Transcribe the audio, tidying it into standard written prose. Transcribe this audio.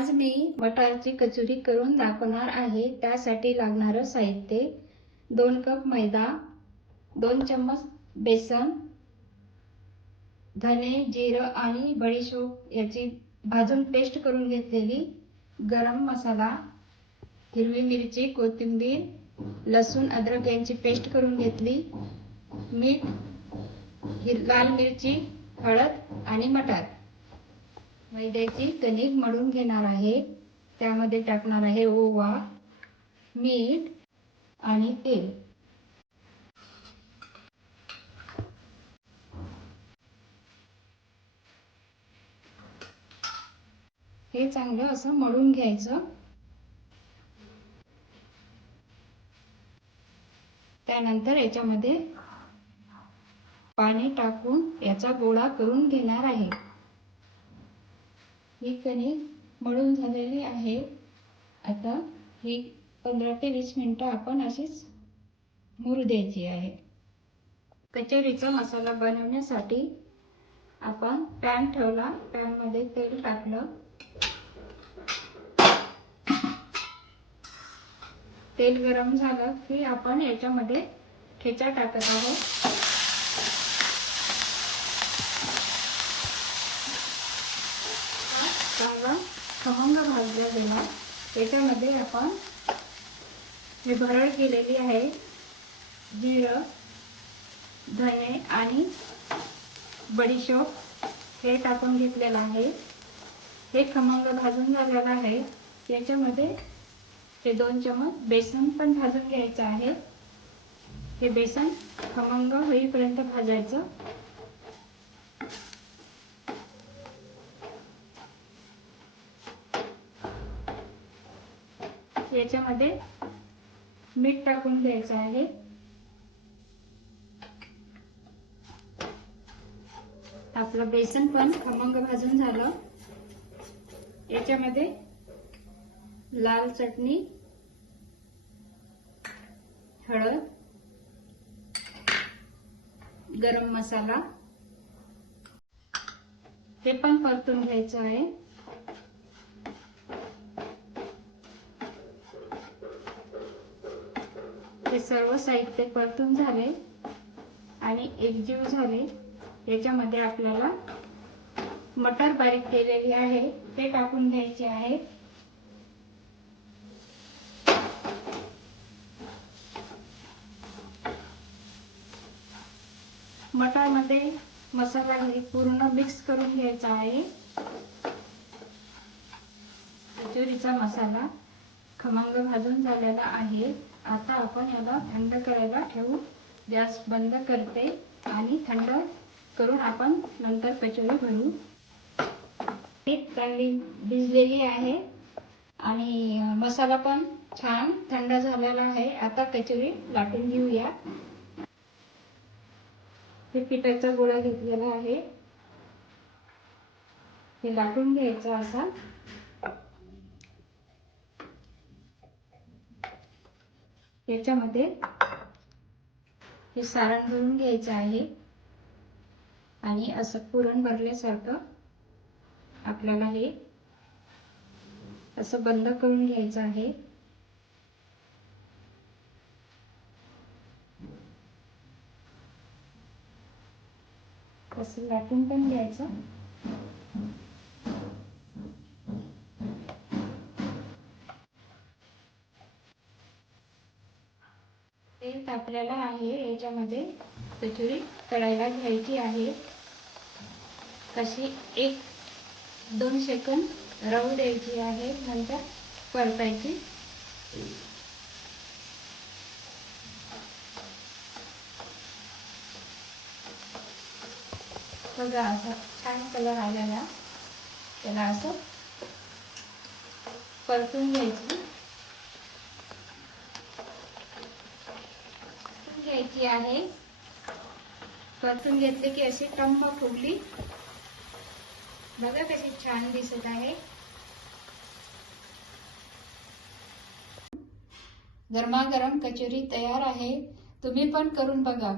आज मी मटारची कचोरी करून दाखवणार आहे। त्यासाठी लागणारे साहित्य 2 कप मैदा, 2 चम्मच बेसन, धने, जिरे आणि बडीशोप याची भाजून पेस्ट करून घेतलेली, गरम मसाला, हिरवी मिरची, कोथिंबीर, लसूण, अद्रक यांची पेस्ट करून घेतली, मीठ, लाल मिरची, हळद आणि मटार। मैद्याची कणिक मळून घेणार आहे। त्यामध्ये टाकणार आहे ओवा, मीठ आणि तेल। हे चांगलं असं मळून घ्यायचं। त्यानंतर याच्यामध्ये पाणी टाकून याचा गोळा करून घेणार आहे। ही कणिक मळून झालेली आहे। आता ही 15 ते 20 मिनिटं आपण अशीच मुरू द्यायची आहे। कचोरीचा मसाला बनवण्यासाठी आपण पॅन ठेवला, पॅन मध्ये तेल टाकलं, तेल गरम झालं की आपण याच्यामध्ये ठेचा टाकत आहोत। चांगला खमंग भाजला गेला। याच्यामध्ये आपण हे भरड केलेली आहे, जिरं, धने आणि बडीशोप हे टाकून घेतलेलं आहे। हे खमंग भाजून झालेलं आहे। याच्यामध्ये हे 2 चम्मच बेसन पण भाजून घ्यायचं आहे। हे बेसन खमंग होईपर्यंत भाजायचं। याच्यामध्ये मीठ टाकून द्यायचं आहे। आपलं बेसन पण खमंग भाजून झालं। याच्यामध्ये लाल चटणी, हळद, गरम मसाला हे पण परतून घ्यायचं आहे। हे सर्व साहित्य परतून झाले आणि एकजीव झाले। याच्यामध्ये आपल्याला मटर बारीक केलेली आहे ते टाकून घ्यायचे आहे। मटर मध्ये मसाला पूर्ण मिक्स करून घ्यायचा आहे। कचोरीचा मसाला खमंग भाजून झालेला आहे। आता आपण याला थंड करायला ठेवू। गॅस बंद करते आणि थंड करून आपण नंतर कचोरी बनवू। ही चांगली भिजलेली आहे आणि मसाला पण छान थंड झालेला आहे। आता कचोरी लाटून घेऊया। हे पिठाचा गोळा घेतलेला आहे, हे लाटून घ्यायचा असा। याच्यामध्ये हे सारण भरून घ्यायचं आहे आणि असं पुरण भरल्यासारखं आपल्याला हे असं बंद करून घ्यायचं आहे। असं लाटून पण घ्यायचं। तेल तापलेलं आहे, याच्यामध्ये कचोरी तळायला घ्यायची आहे। कशी 1-2 सेकंद राहू द्यायची आहे, नंतर परतायची। बघा असा छान कलर आलेला, त्याला असं परतून घ्यायची आहे। परतून घेतले की अशी टम्म फुगली, बघा कशी छान दिसत आहे। गरमागरम कचोरी तयार आहे, तुम्ही पण करून बघा।